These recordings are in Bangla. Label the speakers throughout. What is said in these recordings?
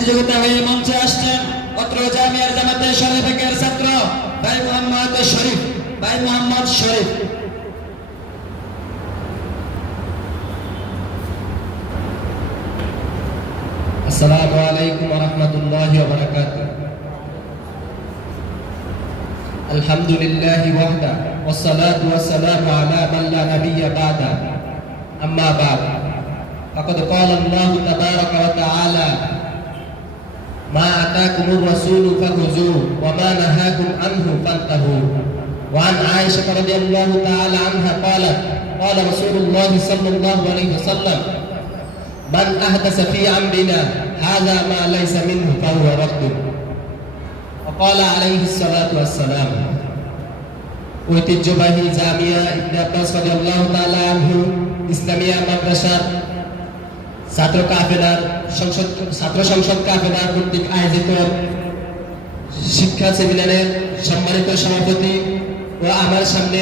Speaker 1: প্রতিযোগিতা হয়ে মঞ্চে আসছেন অত্র জামিয়ার জামাতে শরীফের ছাত্র ভাই মোহাম্মদ শরীফ ভাই মোহাম্মদ শরীফ
Speaker 2: السلام عليكم ورحمة الله وبركاته الحمد لله وحده والصلاة والسلام على من لا نبي بعده أما بعد فقد قال الله تبارك وتعالى ما أتاكم الرسول فخذوه وما نهاكم عنه فانتهوا وعن عائشة رضي الله تعالى عنها قالت قال رسول الله صلى الله عليه وسلم من أحدث في أمرنا هذا ما ليس منه فهو رد وقال عليه الصلاة والسلام ঐতিহ্যবাহী জামিয়া ইবনে আব্বাস রাদিয়াল্লাহু তাআলা আনহু ইসলামিয়া মাদ্রাসার ছাত্র কাফেলার সংসদ ছাত্র সংসদ কাফেলার কর্তৃক আয়োজিত শিক্ষা সেমিনারের সম্মানিত সভাপতি ও আমার সামনে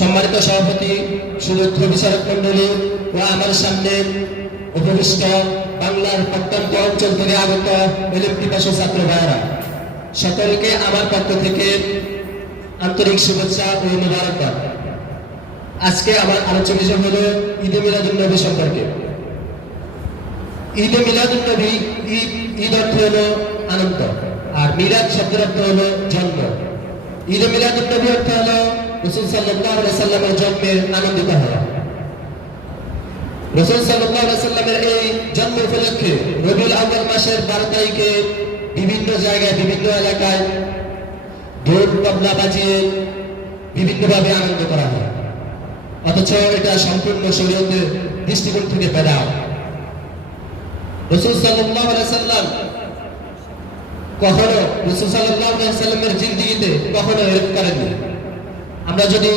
Speaker 2: সম্মানিত সভাপতি সুদক্ষ বিচারক মন্ডলী ও আমার সামনে উপবিষ্ট বাংলার প্রত্যন্ত অঞ্চল থেকে আগত এলিম পিপাসু ছাত্র ভাইয়েরা। সকলকে আমার পক্ষ থেকে আন্তরিক শুভেচ্ছা ও মোবারকবাদ। আজকে আমার আলোচ্য বিষয় হলো ঈদে মিলাদুল নবী সম্পর্কে। ঈদে মিলাদুল নবী, ঈদ ঈদ অর্থ হলো আনন্দ। আর মিলাদ শব্দের অর্থ হলো জন্ম। ঈদে মিলাদুল নবী অর্থ হলো রসুল আলাইহি সাল্লামের জন্মে আনন্দিত হওয়া। রসুল আলাইহি সাল্লামের এই জন্ম উপলক্ষে রবিউল আউয়াল মাসের 12 তারিখে বিভিন্ন জায়গায়, বিভিন্ন এলাকায় ঢোল, তবলা বাজিয়ে বিভিন্নভাবে আনন্দ করা হয়। অথচ এটা সম্পূর্ণ শরীয়তের দৃষ্টিকোণ থেকে বেড়াও রসুল সাল্লাম কখনো রসুল জিন্দেগিতে কখনো এরকম করেননি। আমরা যদি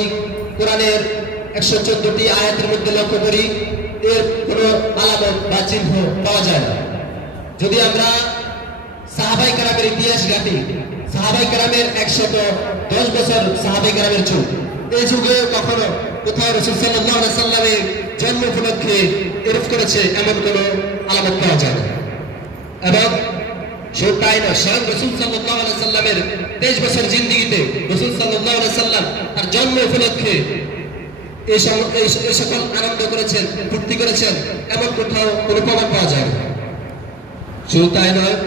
Speaker 2: কোরআনের একশো চোদ্দটি আয়াতের মধ্যে লক্ষ্য করি, এর কোনো আলামত বা চিহ্ন পাওয়া যায় না। যদি আমরা সাহাবাই কারামের ইতিহাস ঘাটি, সাহাবাই কারামের একশত দশ বছর সাহাবাই কারামের যুগ এই যুগে কখনো কোথাও রসুল সাল্লাহ সাল্লামের জন্ম উপলক্ষে এরফ করেছে এমন কোনো আলামত পাওয়া যায় না। এবং শুধু তাই না, স্বয়ং রসুল সাল্লাহ সাল্লামের তেইশ বছর জিন্দিগিতে রসুল সাল্লাহ সাল্লাম তার জন্ম উপলক্ষে এই সকল আনন্দ করেছেন, ফুর্তি করেছেন, এমন কোথাও কোনো প্রমাণ পাওয়া যায় না। শুধু তাই নয়,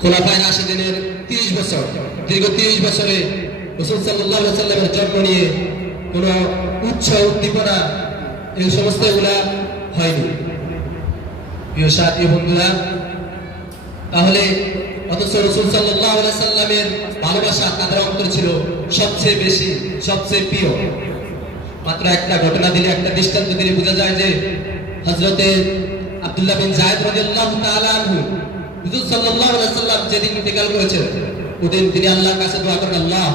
Speaker 2: খোলাফায় রাশিদিনের তিরিশ বছর, দীর্ঘ তিরিশ বছরে রসুল সাল্লামের জন্ম নিয়ে কোনো উচ্চ উদ্দীপনা এই সমস্ত এগুলা হয়নি। প্রিয় সাথী বন্ধুরা, তাহলে অথচ রসুল সাল্লাহ ভালোবাসা তাদের অন্তর ছিল সবচেয়ে বেশি, সবচেয়ে প্রিয়। মাত্র একটা ঘটনা দিলে, একটা দৃষ্টান্ত দিলে বোঝা যায় যে হজরতে আব্দুল্লাহ বিন জায়দ রাদিয়াল্লাহু তাআলা আনহু, হুজুর সাল্লাল্লাহু আলাইহি সাল্লাম যেদিন ইন্তেকাল করেছেন, ওদিন তিনি আল্লাহর কাছে দোয়া করেন, আল্লাহ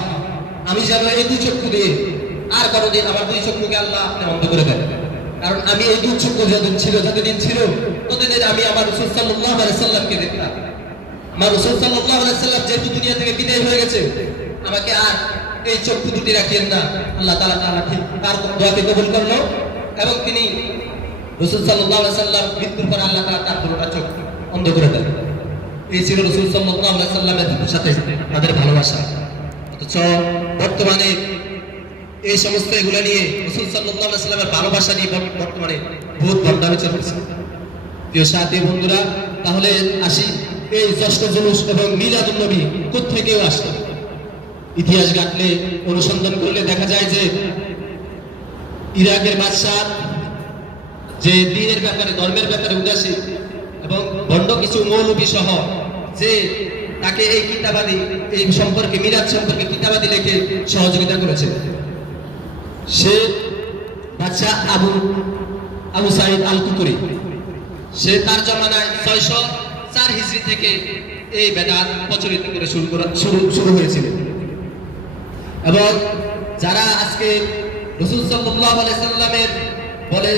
Speaker 2: আমি যেন এই দুই চক্ষু দিয়ে আর কোনোদিন আমার দুই চক্ষুকে আল্লাহ আপনি বন্ধ করে দেন। কারণ আমি এই দুই চক্ষু যতদিন ছিল যতদিন ছিল, ততদিন আমি আমার রসুল আলাইহি সাল্লামকে দেখতাম। আমার রসুল আলাইহি সাল্লাম যেহেতু দুনিয়া থেকে বিদায় হয়ে গেছে, আমাকে আর এই চক্ষু দুটি রাখিয়েন না। আল্লাহ তাআলা তাআলা ঠিক তার দোয়াকে কবুল করল এবং তিনি রসুল আলাইহি সাল্লাম মৃত্যুর পর আল্লাহ তাআলা তার দুটো চোখ অন্ধ করে দেন। এই ছিল রসুল আলাইহি সাল্লামের সাথে তাদের ভালোবাসা। অথচ বর্তমানে এই সমস্ত এগুলা নিয়ে রসুল আলাইহি সাল্লামের ভালোবাসা নিয়ে বর- বর্তমানে বহুত বদনামে চলছে প্রিয় সাথী, বন্ধুরা, তাহলে আসি এই জ্যেষ্ঠ জুলুস এবং মিলাদুল নবী কোথেকেও আসতো ইতিহাস ঘাটলে অনুসন্ধান করলে দেখা যায় যে ইরাকের বাদশাহ যে দিনের ব্যাপারে, ধর্মের ব্যাপারে উদাসী এবং ভণ্ড কিছু মৌলবী সহ যে তাকে এই কিতাবাদি, এই সম্পর্কে, মিরাজ সম্পর্কে কিতাবাদি লিখে সহযোগিতা করেছে। সে বাদশাহ আবু আবু সাইদ আল কুতুরি সে তার জমানায় ছয়শো চার হিজড়ি থেকে এই বেদাত প্রচলিত করে শুরু করা, শুরু শুরু হয়েছিল। এবং যারা আজকে রসুল সাল্লাল্লাহু আলাইহি সাল্লামের বলে